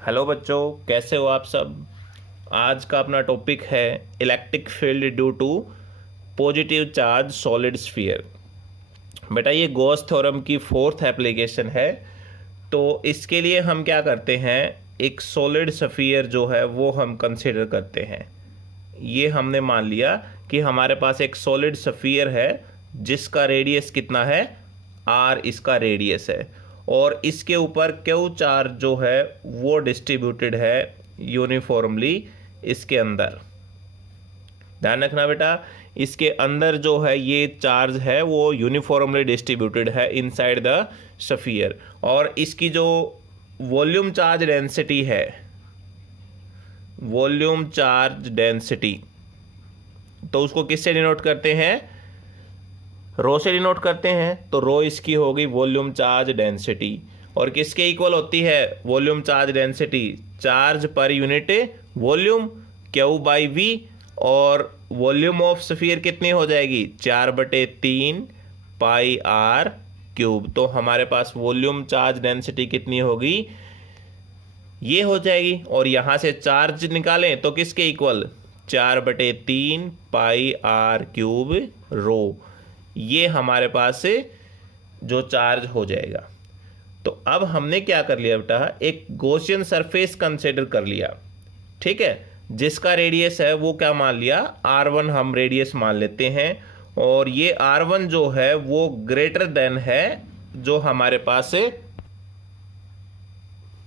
Hello बच्चों, कैसे हो आप सब। आज का अपना टॉपिक है electric field due to positive charge solid sphere. बेटा ये गॉस थ्योरम की फोर्थ एप्लीकेशन है। तो इसके लिए हम क्या करते हैं, एक सॉलिड स्फीयर जो है वो हम कंसिडर करते हैं। ये हमने मान लिया कि हमारे पास एक सॉलिड स्फीयर है जिसका रेडियस कितना है, आर इसका रेडियस है, और इसके ऊपर क्यू चार्ज जो है वो डिस्ट्रीब्यूटेड है यूनिफॉर्मली इसके अंदर। ध्यान रखना बेटा, इसके अंदर जो है ये चार्ज है वो यूनिफॉर्मली डिस्ट्रीब्यूटेड है इनसाइड द स्फीयर। और इसकी जो वॉल्यूम चार्ज डेंसिटी है, वॉल्यूम चार्ज डेंसिटी, तो उसको किससे डिनोट करते हैं, रो से डिनोट करते हैं। तो रो इसकी होगी वॉल्यूम चार्ज डेंसिटी। और किसके इक्वल होती है वॉल्यूम चार्ज डेंसिटी, चार्ज पर unit volume, Q by V. और वॉल्यूम ऑफ स्फीयर कितनी हो जाएगी, 4/3 पाई आर क्यूब। तो हमारे पास वॉल्यूम चार्ज डेंसिटी कितनी होगी, ये हो जाएगी। और यहाँ से चार्ज निकालें तो किसके इक्वल, 4/3 पाई आर क्यूब रो। ये हमारे पास से जो चार्ज हो जाएगा। तो अब हमने क्या कर लिया बेटा, एक गॉसियन सरफेस कंसिडर कर लिया, ठीक है, जिसका रेडियस है वो क्या मान लिया, r1 हम रेडियस मान लेते हैं। और ये r1 जो है वो ग्रेटर देन है जो हमारे पास से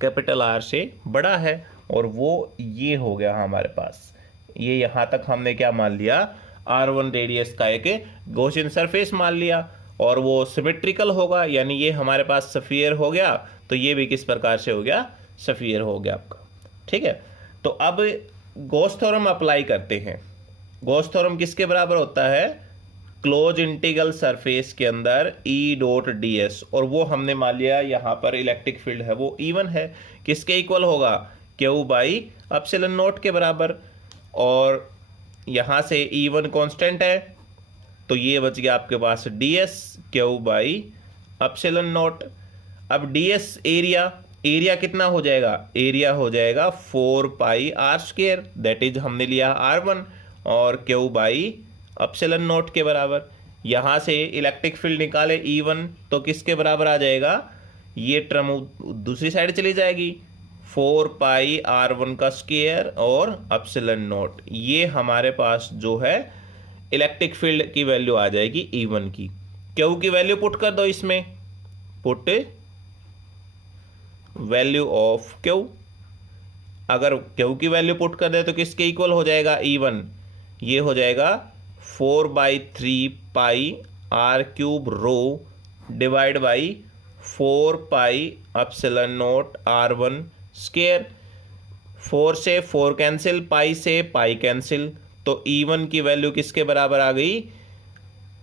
कैपिटल R से बड़ा है, और वो ये हो गया हमारे पास। ये यहाँ तक हमने क्या मान लिया, R1 रेडियस का एक गॉसियन सरफेस मान लिया, और वो सिमेट्रिकल होगा, यानी ये हमारे पास स्फीयर हो गया। तो ये भी किस प्रकार से हो गया, स्फीयर हो गया आपका, ठीक है। तो अब गॉस थ्योरम अप्लाई करते हैं। गॉस थ्योरम किसके बराबर होता है, क्लोज इंटीग्रल सरफेस के अंदर E डॉट डी एस, और वो हमने मान लिया यहाँ पर इलेक्ट्रिक फील्ड है वो E1 है। किसके इक्वल होगा, क्यू बाई एप्सिलॉन नॉट के बराबर। और यहाँ से E1 कांस्टेंट है, तो ये बच गया आपके पास ds Q by epsilon not. अब ds एरिया, एरिया कितना हो जाएगा, एरिया हो जाएगा 4 पाई आर स्क्वायर, दैट इज हमने लिया r1, और क्यू बाई एप्सिलॉन नॉट के बराबर। यहाँ से इलेक्ट्रिक फील्ड निकाले E1 तो किसके बराबर आ जाएगा, ये टर्म दूसरी साइड चली जाएगी, 4 पाई r1 का स्क्वायर और एप्सिलॉन नॉट। ये हमारे पास जो है इलेक्ट्रिक फील्ड की वैल्यू आ जाएगी E1 की। क्यू की वैल्यू पुट कर दो इसमें, पुट वैल्यू ऑफ क्यू। अगर क्यू की वैल्यू पुट कर दे तो किसके इक्वल हो जाएगा E1, ये हो जाएगा 4/3 pi r cube rho divide by 4 pi epsilon not r1 square. 4 से 4 कैंसिल, पाई से पाई कैंसिल, तो E1 की वैल्यू किसके बराबर आ गई,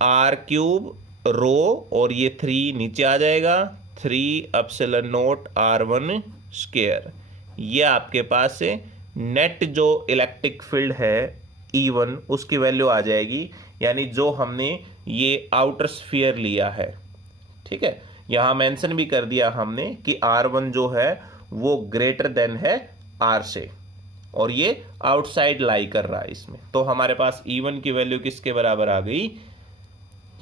आर क्यूब रो, और ये 3 नीचे आ जाएगा, 3 एप्सिलॉन नॉट r1 स्क्वायर। ये आपके पास से नेट जो इलेक्ट्रिक फील्ड है E1 उसकी वैल्यू आ जाएगी, यानी जो हमने ये आउटर स्फीयर लिया है, ठीक है। यहाँ मेंशन भी कर दिया हमने कि R1 जो है वो ग्रेटर देन है R से, और ये आउटसाइड लाई कर रहा है इसमें। तो हमारे पास E1 की वैल्यू किसके बराबर आ गई,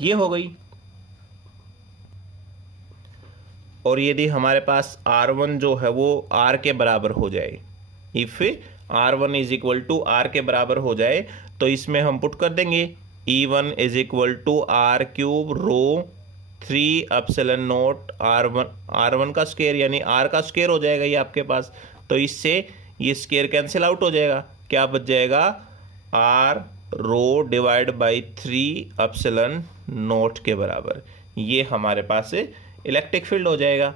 ये हो गई। और यदि हमारे पास R1 जो है वो R के बराबर हो जाए, if R1 is equal to R के बराबर हो जाए, तो इसमें हम पुट कर देंगे E1 is equal to R cube rho 3 epsilon not R1 का स्क्वायर, यानी R का स्क्वायर हो जाएगा ये आपके पास। तो इससे ये स्क्वायर कैंसिल आउट हो जाएगा, क्या बच जाएगा, R rho divide by 3 epsilon naught के बराबर। ये हमारे पास इलेक्ट्रिक फील्ड हो जाएगा।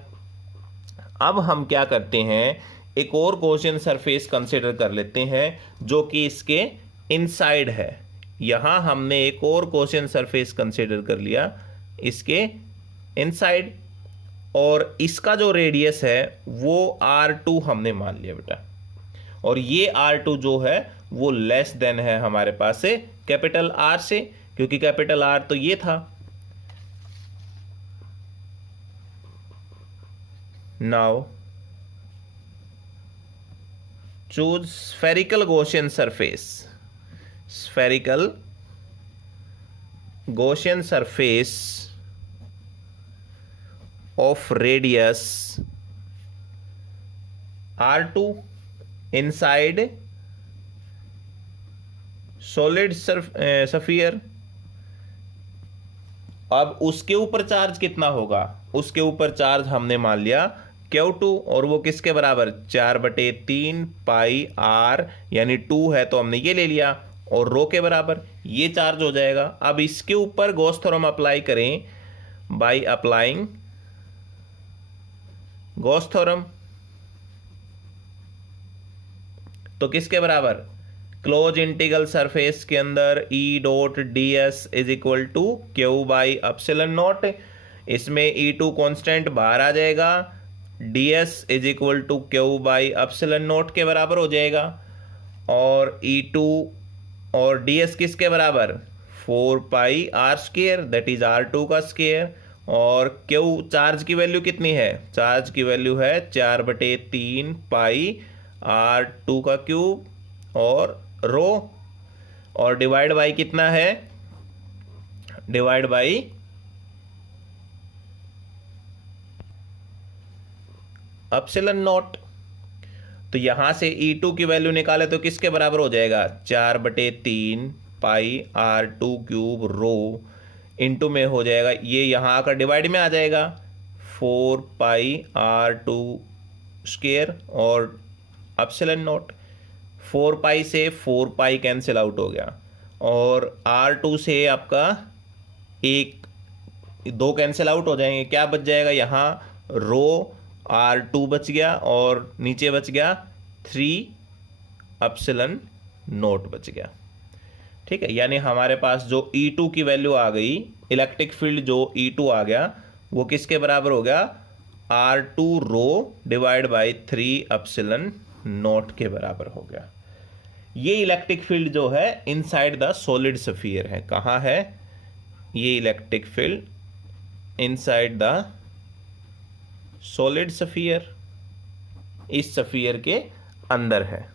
अब हम क्या करते हैं, एक और गॉसियन सरफेस कंसिडर कर लेते हैं जो कि इसके इनसाइड है। यहां हमने एक और गॉसियन सरफेस कंसिडर कर लिया इसके इनसाइड, और इसका जो रेडियस है वो R2 हमने मान लिया बेटा। और ये R2 जो है वो लेस देन है हमारे पास से कैपिटल R से, क्योंकि कैपिटल R तो ये था। Now choose spherical Gaussian surface, spherical Gaussian surface of radius r2 inside solid sphere। अब उसके ऊपर चार्ज कितना होगा, उसके ऊपर चार्ज हमने मान लिया Q2 और वो किसके बराबर 4/3 पाई r, यानी 2 है तो हमने ये ले लिया और रो के बराबर ये चार्ज हो जाएगा। अब इसके ऊपर गॉस थ्योरम अप्लाई करें बाय अप्लाइंग गॉस थ्योरम, तो किसके बराबर क्लोज इंटीग्रल सरफेस के अंदर E dot ds is equal to Q by epsilon naught, इसमें E2 कांस्टेंट बाहर आ जाएगा, ds is equal to Q by epsilon naught के बराबर हो जाएगा और E2 और ds किसके बराबर 4 पाई r square that is r2 का स्क्वायर, और क्यू चार्ज की वैल्यू कितनी है, चार्ज की वैल्यू है 4/3 पाई r2 का क्यूब और रो, और डिवाइड बाई कितना है, डिवाइड बाई एप्सिलॉन नॉट। तो यहां से E2 की वैल्यू निकाले तो किसके बराबर हो जाएगा 4/3 पाई r2 क्यूब रो इनटू में हो जाएगा, ये यहां आकर डिवाइड में आ जाएगा 4 पाई r2 स्क्वायर और एप्सिलॉन नॉट, 4 पाई से 4 पाई कैंसिल आउट हो गया और r2 से आपका 2 कैंसिल आउट हो जाएंगे, क्या बच जाएगा यहाँ रो r2 बच गया और नीचे बच गया 3 एप्सिलॉन नॉट बच गया। ठीक है, यानी हमारे पास जो E2 की वैल्यू आ गई, इलेक्ट्रिक फील्ड जो E2 आ गया वो किसके बराबर हो गया R2 rho divide by 3 epsilon naught के बराबर हो गया। ये इलेक्ट्रिक फील्ड जो है इनसाइड द सॉलिड स्फीयर है, कहाँ है ये electric field inside the solid sphere, इस स्फीयर के अंदर है।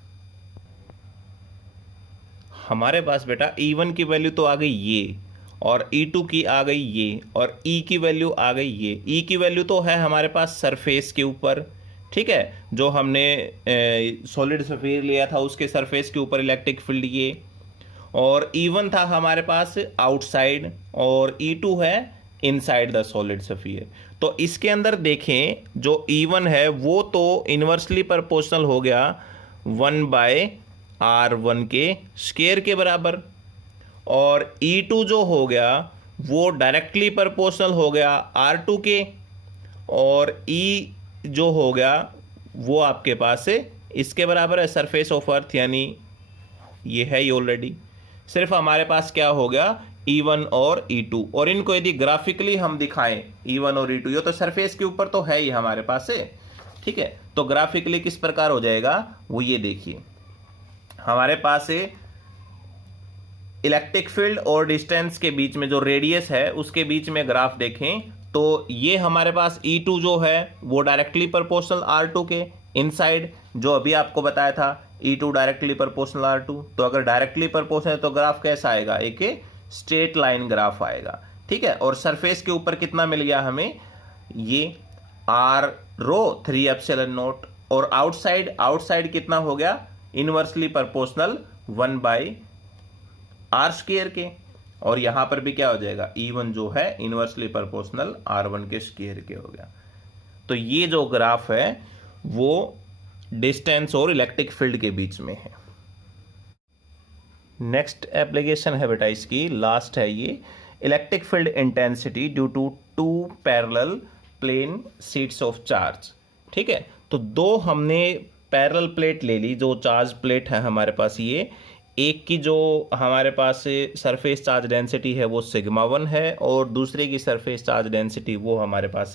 हमारे पास बेटा E1 की वैल्यू तो आ गई ये और E2 की आ गई ये और E की वैल्यू आ गई ये। E की वैल्यू तो है हमारे पास सरफेस के ऊपर, ठीक है, जो हमने सॉलिड स्फीयर लिया था उसके सरफेस के ऊपर इलेक्ट्रिक फील्ड ये, और E1 था हमारे पास आउटसाइड और E2 है इनसाइड द सॉलिड स्फीयर। तो इसके अंदर देखें जो E1 है वो तो इन्वर्सली प्रोपोर्शनल हो गया 1/r1 के स्क्वायर के बराबर, और E2 जो हो गया वो डायरेक्टली प्रोपोर्शनल हो गया R2 के, और E जो हो गया वो आपके पास इसके बराबर है सरफेस ऑफ अर्थ, यानी ये है ही ऑलरेडी। सिर्फ हमारे पास क्या हो गया E1 और E2, और इनको यदि ग्राफिकली हम दिखाएं E1 और E2, ये तो सरफेस के ऊपर तो है ही हमारे पास है, ठीक है, तो ग्राफिकली किस प्रकार हो जाएगा वो ये देखिए। हमारे पास इलेक्ट्रिक फील्ड और डिस्टेंस के बीच में जो रेडियस है उसके बीच में ग्राफ देखें तो ये हमारे पास E2 जो है वो डायरेक्टली प्रोपोर्शनल R2 के इनसाइड, जो अभी आपको बताया था E2 डायरेक्टली प्रोपोर्शनल R2। तो अगर डायरेक्टली प्रोपोर्शनल है तो ग्राफ कैसा आएगा, एक स्ट्रेट लाइन ग्राफ आएगा, ठीक है। और सरफेस के ऊपर कितना मिल गया हमें, ये R रो 3 एप्सिलॉन नॉट, और आउटसाइड कितना हो गया इनवर्सली प्रोपोर्शनल 1/r स्क्वायर के, और यहां पर भी क्या हो जाएगा E1 जो है इनवर्सली प्रोपोर्शनल R1 के स्क्वायर के हो गया। तो ये जो ग्राफ है वो डिस्टेंस और इलेक्ट्रिक फील्ड के बीच में है। नेक्स्ट एप्लीकेशन है बेटा इसकी, लास्ट है ये, electric field intensity due to 2 parallel plane sheets of charge. ठीक है, तो दो हमने पैरेलल प्लेट ले ली, जो चार्ज प्लेट है हमारे पास ये, एक की जो हमारे पास सरफेस चार्ज डेंसिटी है वो सिग्मा 1 है, और दूसरे की सरफेस चार्ज डेंसिटी वो हमारे पास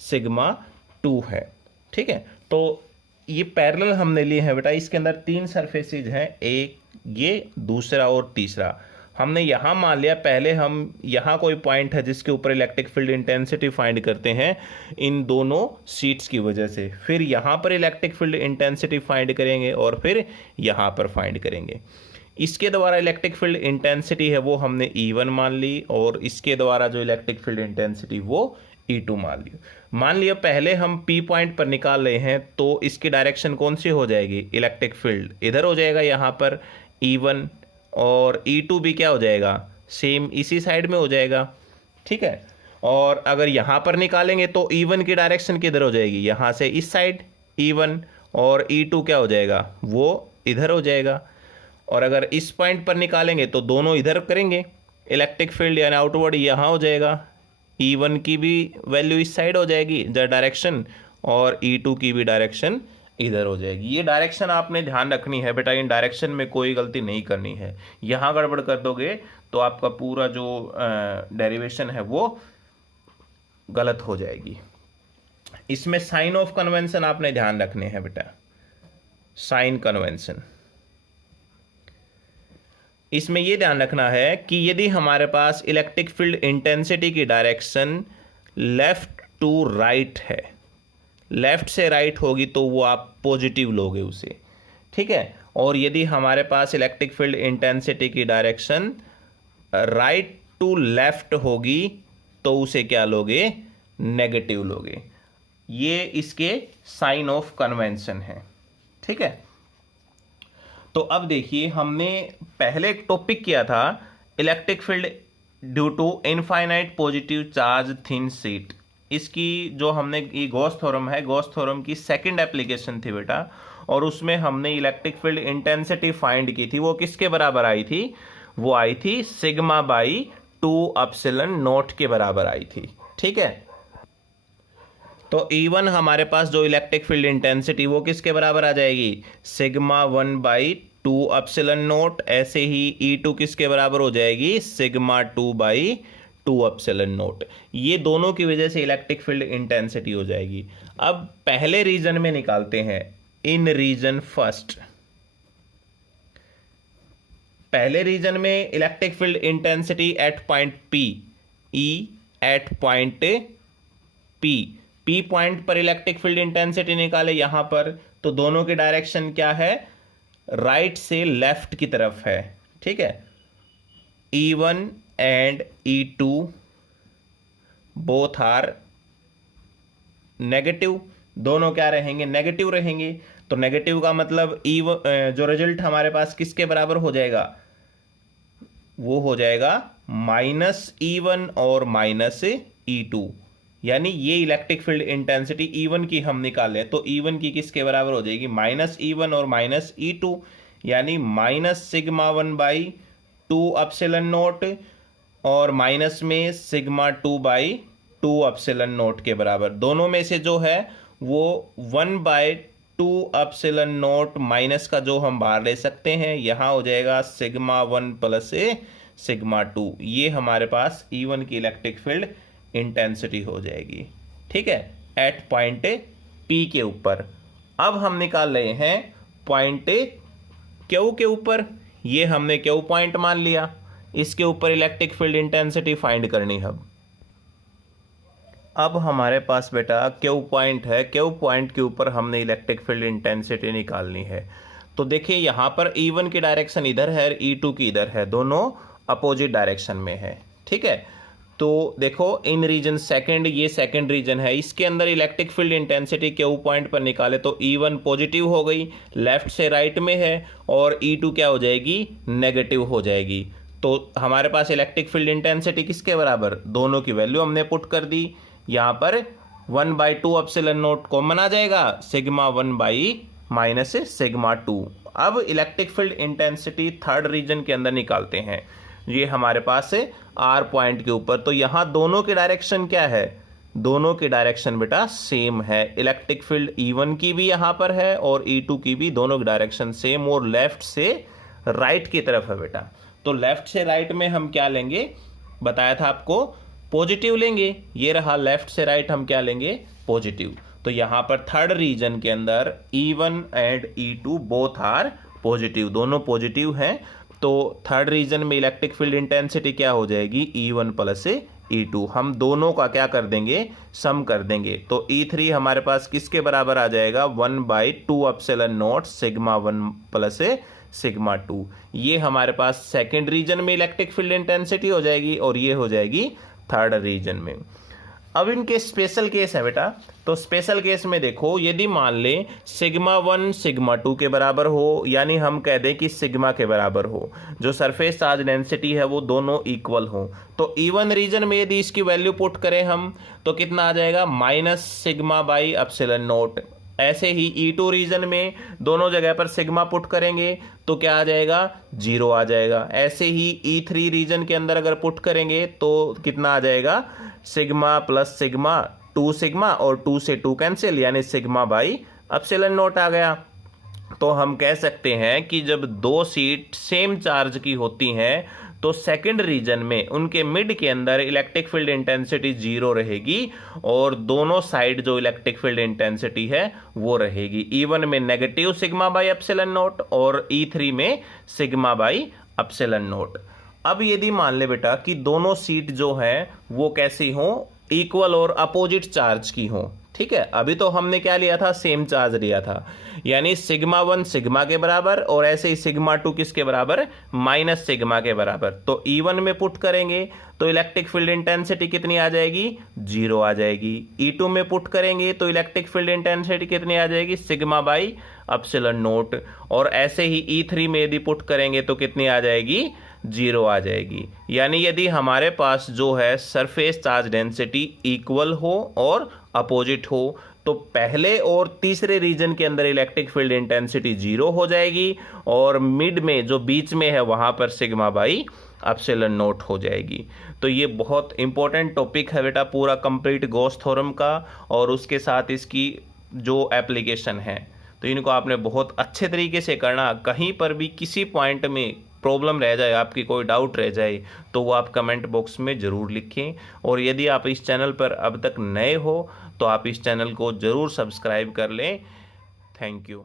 सिग्मा 2 है। ठीक है, तो ये पैरेलल हमने लिए हैं बेटा, इसके अंदर 3 सरफेसेज हैं, एक ये, दूसरा और तीसरा। हमने यहाँ मान लिया, पहले हम यहाँ कोई पॉइंट है जिसके ऊपर इलेक्ट्रिक फील्ड इंटेंसिटी फाइंड करते हैं इन दोनों शीट्स की वजह से, फिर यहाँ पर इलेक्ट्रिक फील्ड इंटेंसिटी फाइंड करेंगे और फिर यहाँ पर फाइंड करेंगे। इसके द्वारा इलेक्ट्रिक फील्ड इंटेंसिटी है वो हमने E1 मान ली, और इसके द्वारा जो इलेक्ट्रिक फील्ड इंटेंसिटी वो E2 मान ली। मान लिया पहले हम P पॉइंट पर निकाल रहे हैं, तो इसकी डायरेक्शन कौन सी हो जाएगी, इलेक्ट्रिक फील्ड इधर हो जाएगा यहाँ पर E1, और E2 भी क्या हो जाएगा, सेम इसी साइड में हो जाएगा। ठीक है, और अगर यहाँ पर निकालेंगे तो E1 की डायरेक्शन किधर हो जाएगी, यहाँ से इस साइड E1, और E2 क्या हो जाएगा, वो इधर हो जाएगा। और अगर इस पॉइंट पर निकालेंगे तो दोनों इधर करेंगे, इलेक्ट्रिक फील्ड यानी आउटवर्ड यहाँ हो जाएगा, E1 की भी वैल्यू इस साइड हो जाएगी डायरेक्शन, और E2 की भी डायरेक्शन इधर हो जाएगी। ये डायरेक्शन आपने ध्यान रखनी है बेटा, इन डायरेक्शन में कोई गलती नहीं करनी है। यहाँ गड़बड़ कर दोगे तो आपका पूरा जो डेरिवेशन है वो गलत हो जाएगी। इसमें साइन ऑफ कन्वेंशन आपने ध्यान रखने हैं बेटा, साइन कन्वेंशन। इसमें यह ध्यान रखना है कि यदि हमारे पास इलेक्ट्रिक फील्ड इंटेंसिटी की डायरेक्शन लेफ्ट टू राइट है, लेफ्ट से राइट होगी तो वो आप पॉजिटिव लोगे उसे। ठीक है, और यदि हमारे पास इलेक्ट्रिक फील्ड इंटेंसिटी की डायरेक्शन राइट टू लेफ्ट होगी तो उसे क्या लोगे, नेगेटिव लोगे। ये इसके साइन ऑफ कन्वेंशन है। ठीक है, तो अब देखिए हमने पहले एक टॉपिक किया था electric field due to infinite positive charge thin sheet. इसकी जो हमने ये गॉस थ्योरम है, गॉस थ्योरम की सेकंड एप्लीकेशन थी बेटा, और उसमें हमने इलेक्ट्रिक फील्ड इंटेंसिटी फाइंड की थी। वो किसके बराबर आई थी, वो आई थी सिग्मा बाई 2 एप्सिलॉन नॉट के बराबर आई थी। ठीक है, तो E1 हमारे पास जो इलेक्ट्रिक फील्ड इंटेंसिटी वो किसके बराबर आ जाएगी, सिग्मा 1 बाई 2 एप्सिलॉन नॉट। ऐसे ही E2 किसके बराबर हो जाएगी, सिग्मा 2 बाई 2 एप्सिलॉन नॉट। ये दोनों की वजह से इलेक्ट्रिक फील्ड इंटेंसिटी हो जाएगी। अब पहले रीजन में निकालते हैं, इन रीजन फर्स्ट। पहले रीजन में electric field intensity at point P, E at point P point पर इलेक्ट्रिक फील्ड इंटेंसिटी निकाले यहां पर, तो दोनों की डायरेक्शन क्या है, राइट से लेफ्ट की तरफ है। ठीक है, E1 and E2 both are negative, दोनों क्या रहेंगे, नेगेटिव रहेंगे। तो नेगेटिव का मतलब जो रिजल्ट हमारे पास किसके बराबर हो जाएगा, वो हो जाएगा -E1 और -E2। यानी ये इलेक्ट्रिक फील्ड इंटेंसिटी E1 की हम निकाले तो E1 की किसके बराबर हो जाएगी, -E1 और -E2, यानी -सिग्मा 1 बाई 2 एप्सिलॉन नॉट और माइनस में सिग्मा 2 बाई 2 एप्सिलॉन नॉट के बराबर। दोनों में से जो है वो 1 बाई 2 एप्सिलॉन नॉट माइनस का जो हम बाहर ले सकते हैं, यहाँ हो जाएगा सिग्मा 1 प्लस सिग्मा 2। ये हमारे पास E1 की इलेक्ट्रिक फील्ड इंटेंसिटी हो जाएगी। ठीक है, एट पॉइंट P के ऊपर। अब हम निकाल रहे हैं पॉइंट Q के ऊपर। ये हमने Q पॉइंट मान लिया, इसके ऊपर इलेक्ट्रिक फील्ड इंटेंसिटी फाइंड करनी है। अब हमारे पास बेटा Q पॉइंट है, Q पॉइंट के ऊपर हमने इलेक्ट्रिक फील्ड इंटेंसिटी निकालनी है। तो देखिए यहाँ पर E1 की डायरेक्शन इधर है, E2 की इधर है, दोनों अपोजिट डायरेक्शन में है। ठीक है, तो देखो इन रीजन सेकंड, ये सेकंड रीजन है, इसके अंदर electric field intensity Q point पर निकाले तो E1 पॉजिटिव हो गई, लेफ्ट से राइट में है, और E2 क्या हो जाएगी, नेगेटिव हो जाएगी। तो हमारे पास इलेक्ट्रिक फील्ड इंटेंसिटी किसके बराबर, दोनों की वैल्यू हमने पुट कर दी। यहाँ पर 1 बाई 2 एप्सिलॉन नॉट कॉमन आ जाएगा, सिग्मा 1 बाई माइनस सिग्मा 2। अब electric field intensity third region के अंदर निकालते हैं। ये हमारे पास है R पॉइंट के ऊपर। तो यहाँ दोनों की डायरेक्शन क्या है, दोनों की डायरेक्शन बेटा सेम है। इलेक्ट्रिक फील्ड E1 की भी यहाँ पर है और E2 की भी, दोनों की डायरेक्शन सेम और लेफ्ट से राइट की तरफ है बेटा। तो लेफ्ट से राइट में हम क्या लेंगे, बताया था आपको, पॉजिटिव लेंगे। ये रहा लेफ्ट से राइट, हम क्या लेंगे, पॉजिटिव। तो यहाँ पर थर्ड रीजन के अंदर E1 and E2 both are positive, दोनों पॉजिटिव हैं। तो थर्ड रीजन में इलेक्ट्रिक फील्ड इंटेंसिटी क्या हो जाएगी, E1 प्लस E2। हम दोनों का क्या कर देंगे, सम कर देंगे। तो E3 हमारे पास किसके बराबर आ जाएगा, 1/2 epsilon not sigma 1 plus sigma 2। ये हमारे पास सेकेंड रीजन में इलेक्ट्रिक फील्ड इंटेंसिटी हो जाएगी और ये हो जाएगी थर्ड रीजन में। अब इनके स्पेशल केस है बेटा, तो स्पेशल केस में देखो, यदि मान लें सिग्मा 1 सिग्मा 2 के बराबर हो, यानी हम कह दें कि सिग्मा के बराबर हो, जो सरफेस चार्ज डेंसिटी है वो दोनों इक्वल हो, तो E1 रीजन में यदि इसकी वैल्यू पुट करें हम तो कितना आ जाएगा, minus sigma by epsilon not. ऐसे ही E2 रीजन में दोनों जगह पर सिग्मा पुट करेंगे तो क्या आ जाएगा, 0 आ जाएगा। ऐसे ही E3 रीजन के अंदर अगर पुट करेंगे तो कितना आ जाएगा, सिग्मा प्लस सिग्मा 2 सिग्मा और 2 से 2 कैंसिल, यानी सिग्मा बाई एप्सिलॉन नॉट आ गया। तो हम कह सकते हैं कि जब दो सीट सेम चार्ज की होती हैं तो सेकंड रीजन में उनके मिड के अंदर इलेक्ट्रिक फील्ड इंटेंसिटी 0 रहेगी और दोनों साइड जो इलेक्ट्रिक फील्ड इंटेंसिटी है वो रहेगी। E1 में negative sigma by epsilon not और E3 में सिग्मा बाई एप्सिलॉन नॉट। अब यदि मान ले बेटा कि दोनों सीट जो है वो कैसी हो, इक्वल और अपोजिट चार्ज की हो, ठीक है। अभी तो हमने क्या लिया था, सेम चार्ज लिया था, यानी सिग्मा 1 सिग्मा के बराबर और ऐसे ही सिग्मा 2 किसके बराबर, माइनस सिग्मा के बराबर। तो E1 में पुट करेंगे तो इलेक्ट्रिक फील्ड इंटेंसिटी कितनी आ जाएगी, 0 आ जाएगी। E2 में पुट करेंगे तो इलेक्ट्रिक फील्ड इंटेंसिटी कितनी आ जाएगी, सिग्मा बाई एप्सिलॉन नॉट। और ऐसे ही E3 में यदि पुट करेंगे तो कितनी आ जाएगी, 0 आ जाएगी। यानी यदि हमारे पास जो है सरफेस चार्ज डेंसिटी इक्वल हो और अपोजिट हो तो पहले और तीसरे रीजन के अंदर इलेक्ट्रिक फील्ड इंटेंसिटी 0 हो जाएगी और मिड में जो बीच में है वहां पर सिग्मा बाई एप्सिलॉन नॉट हो जाएगी। तो ये बहुत इंपॉर्टेंट टॉपिक है बेटा, पूरा कंप्लीट गॉस थ्योरम का और उसके साथ इसकी जो एप्लीकेशन है, तो इनको आपने बहुत अच्छे तरीके से करना। कहीं पर भी किसी पॉइंट में प्रॉब्लम रह जाए, आपकी कोई डाउट रह जाए तो वो आप कमेंट बॉक्स में ज़रूर लिखें। और यदि आप इस चैनल पर अब तक नए हो तो आप इस चैनल को ज़रूर सब्सक्राइब कर लें। Thank you.